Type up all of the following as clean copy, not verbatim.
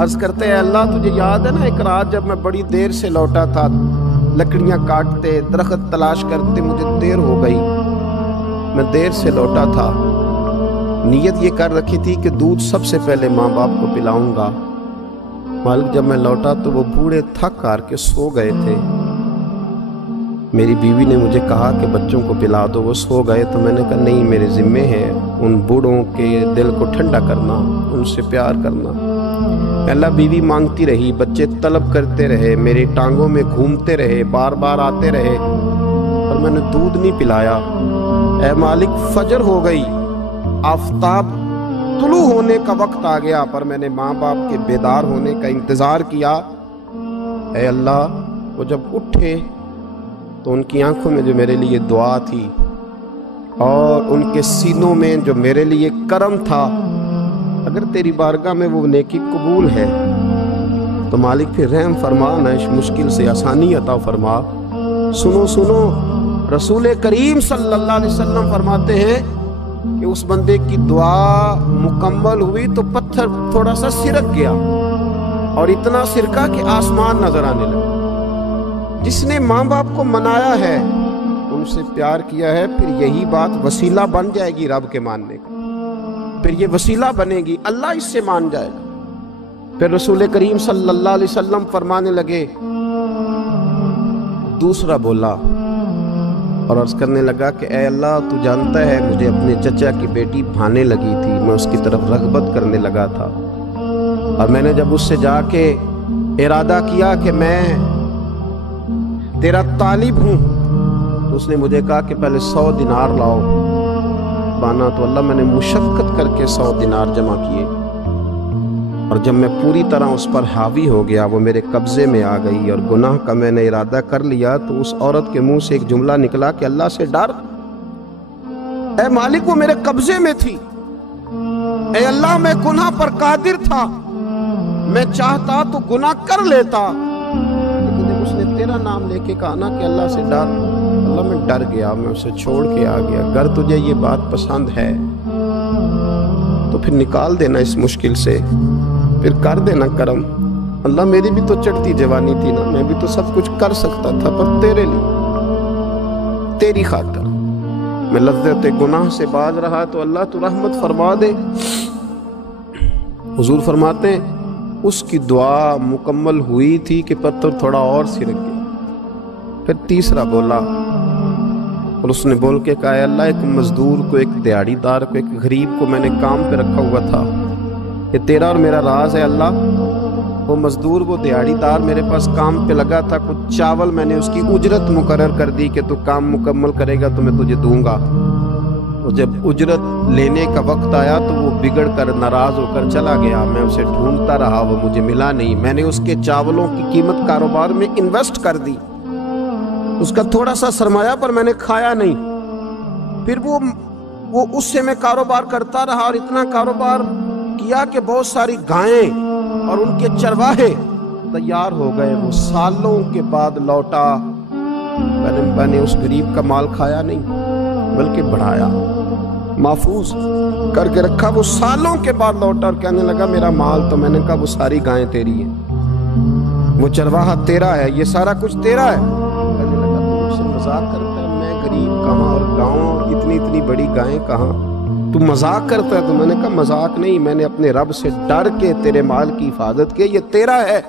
عرض کرتے ہیں اللہ تجھے یاد ہے نا ایک رات جب میں بڑی دیر سے لوٹا تھا، لکڑیاں کاٹتے درخت تلاش کرتے مجھے دیر ہو گئی، میں دیر سے لوٹا تھا، نیت یہ کر رکھی تھی کہ دودھ سب سے پہلے ماں باپ کو پلاؤں گا۔ مالک جب میں لوٹا تو وہ بوڑھے تھک ہار کے سو گئے تھے، میری بیوی نے مجھے کہا کہ بچوں کو پلا دو، وہ سو گئے، تو میں نے کہا نہیں میرے ذمے ہے ان بوڑھوں کے دل کو ٹھنڈا کرنا، ان سے پیار کرنا۔ اللہ بیوی مانگتی رہی، بچے طلب کرتے رہے، میری ٹانگوں میں گھومتے رہے، بار بار آتے رہے، اور میں نے دودھ نہیں پلایا۔ اے مالک فجر ہو گئی، آفتاب طلوع ہونے کا وقت آ گیا، پر میں نے ماں باپ کے بیدار ہونے کا انتظار کیا۔ اے اللہ وہ جب اٹھے تو ان کی آنکھوں میں جو میرے لیے دعا تھی اور ان کے سینوں میں جو میرے لیے کرم تھا، اگر تیری بارگاہ میں وہ نیکی قبول ہے تو مالک پھر رحم فرما، نہ اس مشکل سے آسانی عطا فرما۔ سنو سنو، رسول کریم صلی اللہ علیہ وسلم فرماتے ہیں کہ اس بندے کی دعا مکمل ہوئی تو پتھر تھوڑا سا سرک گیا، اور اتنا سرکا کہ آسمان نظر آنے لگا۔ جس نے ماں باپ کو منایا ہے، ان سے پیار کیا ہے، پھر یہی بات وسیلہ بن جائے گی رب کے ماننے کا، پھر یہ وسیلہ بنے گی، اللہ اس سے مان جائے گا۔ پھر رسول کریم صلی اللہ علیہ وسلم فرمانے لگے، دوسرا بولا اور عرض کرنے لگا کہ اے اللہ تو جانتا ہے مجھے اپنے چچا کی بیٹی بھانے لگی تھی، میں اس کی طرف رغبت کرنے لگا تھا، اور میں نے جب اس سے جا کے ارادہ کیا کہ میں تیرا طالب ہوں، تو اس نے مجھے کہا کہ پہلے 100 دینار لاؤ بانا، تو اللہ میں نے مشقت کر کے 100 دینار جمع کیے، اور جب میں پوری طرح اس پر حاوی ہو گیا، وہ میرے قبضے میں آ گئی اور گناہ کا میں نے ارادہ کر لیا، تو اس عورت کے منہ سے ایک جملہ نکلا کہ اللہ سے ڈر، اے مالک وہ میرے قبضے میں تھی، اے اللہ میں گناہ پر قادر تھا، میں چاہتا تو گناہ کر لیتا، لیکن جب اس نے تیرا نام لے کے کہا نا کہ اللہ سے ڈر، اللہ میں ڈر گیا، میں اسے چھوڑ کے آ گیا۔ اگر تجھے یہ بات پسند ہے تو پھر نکال دینا اس مشکل سے، پھر کر دینا کرم۔ اللہ میری بھی تو چڑھتی جوانی تھی نا، میں بھی تو سب کچھ کر سکتا تھا، پر تیرے لیے، تیری خاطر میں لذت گناہ سے باز رہا، تو اللہ تو رحمت فرما دے۔ حضور فرماتے ہیں اس کی دعا مکمل ہوئی تھی کہ پتھر تھوڑا اور سرک گیا۔ پھر تیسرا بولا، اور اس نے بول کے کہا اے اللہ ایک مزدور کو، ایک دیہڑی دار کو، ایک غریب کو میں نے کام پہ رکھا ہوا تھا، یہ تیرا اور میرا راز ہے اللہ۔ وہ مزدور، وہ دیہڑی دار میرے پاس کام پہ لگا تھا، کچھ چاول میں نے اس کی اجرت مقرر کر دی کہ تو کام مکمل کرے گا تو میں تجھے دوں گا۔ وہ جب اجرت لینے کا وقت آیا تو وہ بگڑ کر ناراض ہو کر چلا گیا، میں اسے ڈھونڈتا رہا، وہ مجھے ملا نہیں، میں نے اس کے چاولوں کی قیمت کاروبار میں انویسٹ کر دی، اس کا تھوڑا سا سرمایہ پر میں نے کھایا نہیں، پھر وہ اس سے میں کاروبار کرتا رہا، اور اتنا کاروبار کیا کہ بہت ساری گائیں اور ان کے چرواہے تیار ہو گئے، وہ سالوں کے بعد لوٹا، میں نے اس غریب کا مال کھایا نہیں بلکہ بڑھایا، محفوظ کر کے رکھا۔ وہ سالوں کے بعد لوٹا اور کہنے لگا میرا مال، تو میں نے کہا وہ ساری گائیں تیری ہیں، وہ چرواہا تیرا ہے، یہ سارا کچھ تیرا ہے۔ کہنے لگا تو مجھ سے مذاق کرتا ہے، میں غریب کہاں اور گاؤں اتنی بڑی گائیں کہاں، تو مذاق کرتا ہے؟ تو میں نے کہا مذاق نہیں، میں نے اپنے رب سے ڈر کے تیرے مال کی حفاظت کی، یہ تیرا ہے۔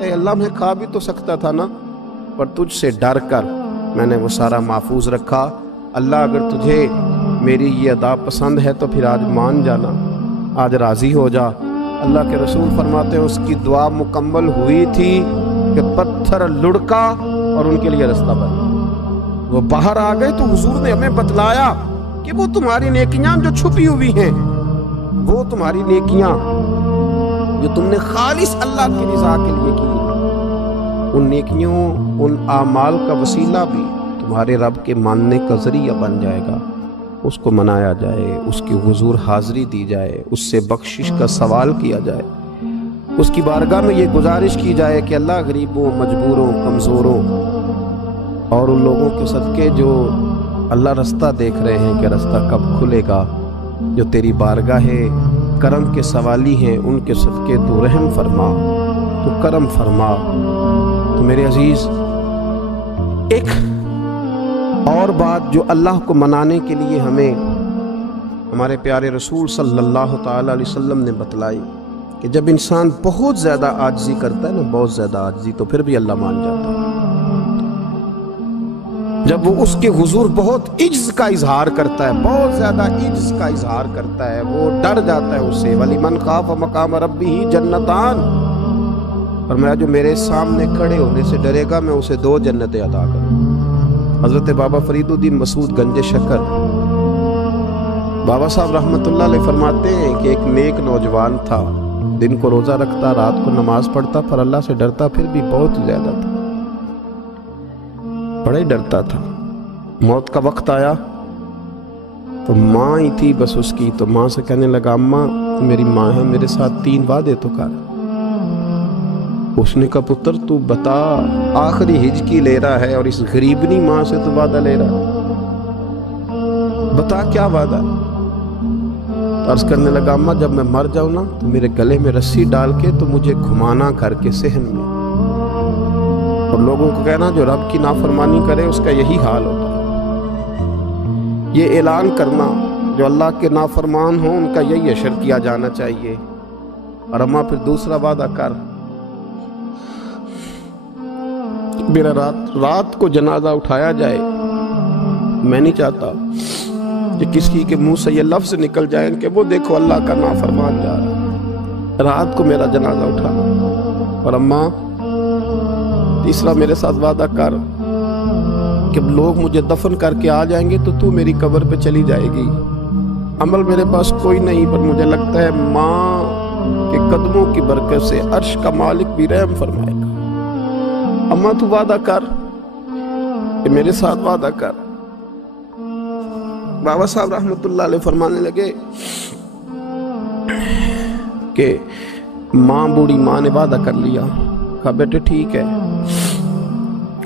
اے اللہ میں کھا بھی تو سکتا تھا نا، پر تجھ سے ڈر کر میں نے وہ سارا محفوظ رکھا۔ اللہ اگر تجھے میری یہ ادا پسند ہے تو پھر آج مان جانا، آج راضی ہو جا۔ اللہ کے رسول فرماتے ہیں اس کی دعا مکمل ہوئی تھی کہ پتھر لڑکا اور ان کے لیے رستہ بنا، وہ باہر آ گئے۔ تو حضور نے ہمیں بتلایا کہ وہ تمہاری نیکیاں جو چھپی ہوئی ہیں، وہ تمہاری نیکیاں جو تم نے خالص اللہ کی رضا کے لیے کی، ان نیکیوں، ان اعمال کا وسیلہ بھی تمہارے رب کے ماننے کا ذریعہ بن جائے گا، اس کو منایا جائے، اس کی حضور حاضری دی جائے، اس سے بخشش کا سوال کیا جائے، اس کی بارگاہ میں یہ گزارش کی جائے کہ اللہ غریبوں، مجبوروں، کمزوروں اور ان لوگوں کے صدقے جو اللہ رستہ دیکھ رہے ہیں کہ رستہ کب کھلے گا، جو تیری بارگاہ کرم کے سوالی ہیں، ان کے صدقے تو رحم فرما، تو کرم فرما۔ تو میرے عزیز، ایک اور بات جو اللہ کو منانے کے لیے ہمیں ہمارے پیارے رسول صلی اللہ تعالیٰ علیہ وسلم نے بتلائی کہ جب انسان بہت زیادہ عاجزی کرتا ہے نا، بہت زیادہ عاجزی، تو پھر بھی اللہ مان جاتا ہے۔ جب وہ اس کے حضور بہت عجز کا اظہار کرتا ہے، بہت زیادہ عجز کا اظہار کرتا ہے، وہ ڈر جاتا ہے اس سے۔ وَلِمَنْ خَافَ مَقَامَ رَبِّهِ جَنَّتَانِ، فرمایا جو میرے سامنے کھڑے ہونے سے ڈرے گا میں اسے 2 جنتیں عطا کروں۔ حضرت بابا فرید الدین مسعود گنج شکر بابا صاحب رحمۃ اللہ علیہ فرماتے ہیں کہ ایک نیک نوجوان تھا، دن کو روزہ رکھتا، رات کو نماز پڑھتا، پر اللہ سے ڈرتا پھر بھی بہت زیادہ تھا، بڑا ہی ڈرتا تھا۔ موت کا وقت آیا تو ماں ہی تھی بس اس کی، تو ماں سے کہنے لگا اماں میری ماں ہے، میرے ساتھ 3 وعدے تو کر۔ اس نے کہا پتر تو بتا، آخری ہج کی لے رہا ہے اور اس غریبنی ماں سے تو وعدہ لے رہا ہے، بتا کیا وعدہ ہے؟ عرض کرنے لگا اماں جب میں مر جاؤں نا تو میرے گلے میں رسی ڈال کے تو مجھے گھمانا کر کے صحن میں، اور لوگوں کو کہنا جو رب کی نافرمانی کرے اس کا یہی حال ہوتا ہے۔ یہ اعلان کرنا جو اللہ کے نافرمان ہوں ان کا یہی اشر کیا جانا چاہیے۔ اور اماں پھر دوسرا وعدہ کر، میرا رات کو جنازہ اٹھایا جائے، میں نہیں چاہتا کہ کسی کے منہ سے یہ لفظ نکل جائیں کہ وہ دیکھو اللہ کا نافرمان جا رہا ہے، رات کو میرا جنازہ اٹھانا۔ اور اماں تیسرا میرے ساتھ وعدہ کر کہ لوگ مجھے دفن کر کے آ جائیں گے تو میری قبر پہ چلی جائے گی، عمل میرے پاس کوئی نہیں، پر مجھے لگتا ہے ماں کے قدموں کی برکت سے عرش کا مالک بھی رحم فرمائے گا۔ اماں تو وعدہ کر کہ میرے ساتھ وعدہ کر۔ بابا صاحب رحمۃ اللہ علیہ فرمانے لگے کہ ماں بوڑھی ماں نے وعدہ کر لیا، کہا بیٹے ٹھیک ہے،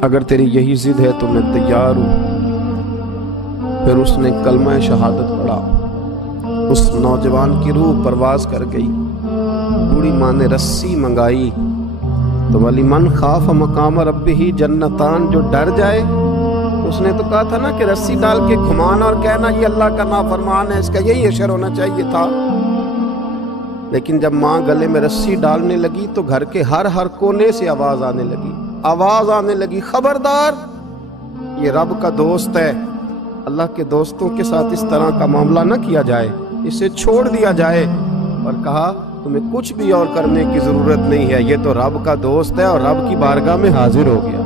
اگر تیری یہی ضد ہے تو میں تیار ہوں۔ پھر اس نے کلمہ شہادت پڑھا، اس نوجوان کی روح پرواز کر گئی۔ بوڑھی ماں نے رسی منگائی تو وَلِمَنْ خَافَ مَقَامَ رَبِّهِ جَنَّتَانِ، جو ڈر جائے، اس نے تو کہا تھا نا کہ رسی ڈال کے گھمانا اور کہنا یہ اللہ کا نافرمان ہے، اس کا یہی اشر ہونا چاہیے تھا۔ لیکن جب ماں گلے میں رسی ڈالنے لگی تو گھر کے ہر کونے سے آواز آنے لگی، خبردار یہ رب کا دوست ہے، اللہ کے دوستوں کے ساتھ اس طرح کا معاملہ نہ کیا جائے، اسے چھوڑ دیا جائے۔ اور کہا تمہیں کچھ بھی اور کرنے کی ضرورت نہیں ہے، یہ تو رب کا دوست ہے اور رب کی بارگاہ میں حاضر ہو گیا۔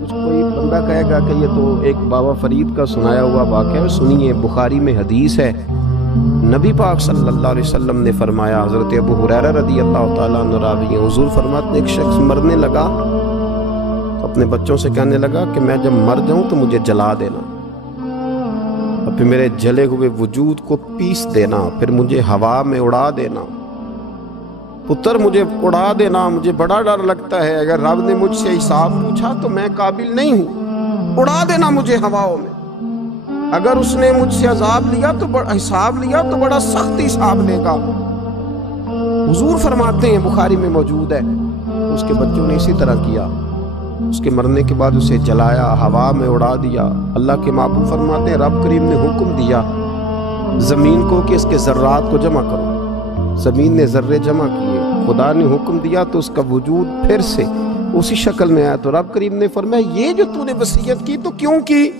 کچھ کوئی بندہ کہے گا کہ یہ تو ایک بابا فرید کا سنایا ہوا واقعہ ہے، سنیے، بخاری میں حدیث ہے، نبی پاک صلی اللہ علیہ وسلم نے فرمایا، حضرت ابو ہریرہ رضی اللہ تعالیٰ عنہ راوی ہیں، حضور فرماتے ہیں ایک شخص مرنے لگا تو اپنے بچوں سے کہنے لگا کہ میں جب مر جاؤں تو مجھے جلا دینا، اور پھر میرے جلے ہوئے وجود کو پیس دینا، پھر مجھے ہوا میں اڑا دینا۔ پتر مجھے اڑا دینا، مجھے بڑا ڈر لگتا ہے، اگر رب نے مجھ سے حساب پوچھا تو میں قابل نہیں ہوں، اڑا دینا مجھے ہواؤں میں۔ اگر اس نے مجھ سے عذاب لیا تو حساب لیا تو بڑا سخت حساب لے گا۔ حضور فرماتے ہیں، بخاری میں موجود ہے، اس کے بچوں نے اسی طرح کیا، اس کے مرنے کے بعد اسے جلایا، ہوا میں اڑا دیا۔ اللہ کے محبوب فرماتے ہیں رب کریم نے حکم دیا زمین کو کہ اس کے ذرات کو جمع کرو، زمین نے ذرے جمع کیے، خدا نے حکم دیا تو اس کا وجود پھر سے اسی شکل میں آیا۔ تو رب کریم نے فرمایا یہ جو تو نے وصیت کی تو کیوں کی؟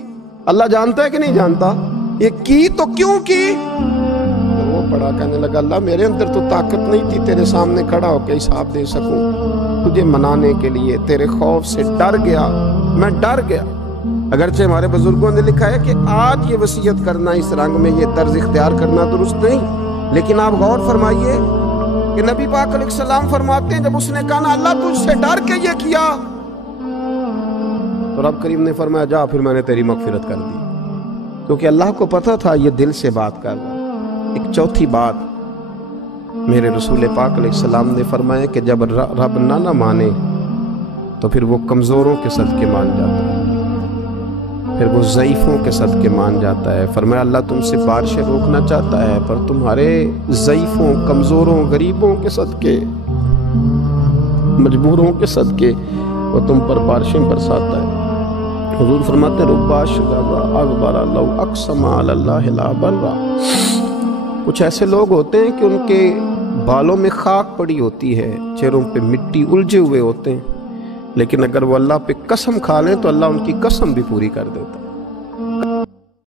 اللہ جانتا ہے کہ نہیں جانتا؟ یہ کی تو کیوں کی؟ تو وہ پڑا کہنے لگا اللہ میرے اندر تو طاقت نہیں تھی تیرے سامنے کھڑا ہو کے حساب دے سکوں، تجھے منانے کے لیے تیرے خوف سے ڈر گیا، میں ڈر گیا۔ اگرچہ ہمارے بزرگوں نے لکھا ہے کہ آج یہ وصیت کرنا اس رنگ میں یہ طرز اختیار کرنا درست نہیں، لیکن آپ غور فرمائیے کہ نبی پاک علیہ السلام فرماتے ہیں جب اس نے کہا نا اللہ تجھ سے ڈر کے یہ کیا، تو رب کریم نے فرمایا جا پھر میں نے تیری مغفرت کر دی، کیونکہ اللہ کو پتا تھا یہ دل سے بات کر رہا۔ ایک چوتھی بات میرے رسول پاک علیہ السلام نے فرمایا کہ جب رب نہ مانے تو پھر وہ کمزوروں کے صدقے مان جاتا ہے۔ پھر وہ ضعیفوں کے صدقے مان جاتا ہے۔ فرمایا اللہ تم سے بارشیں روکنا چاہتا ہے، پر تمہارے ضعیفوں، کمزوروں، غریبوں کے صدقے، مجبوروں کے صدقے وہ تم پر بارشیں برساتا ہے۔ حضور فرماتے ربا شغبا اغبر لو اقسم علی اللہ لا برا۔ کچھ ایسے لوگ ہوتے ہیں کہ ان کے بالوں میں خاک پڑی ہوتی ہے، چہروں پہ مٹی الجھے ہوئے ہوتے ہیں، لیکن اگر وہ اللہ پہ قسم کھا لیں تو اللہ ان کی قسم بھی پوری کر دیتا ہے۔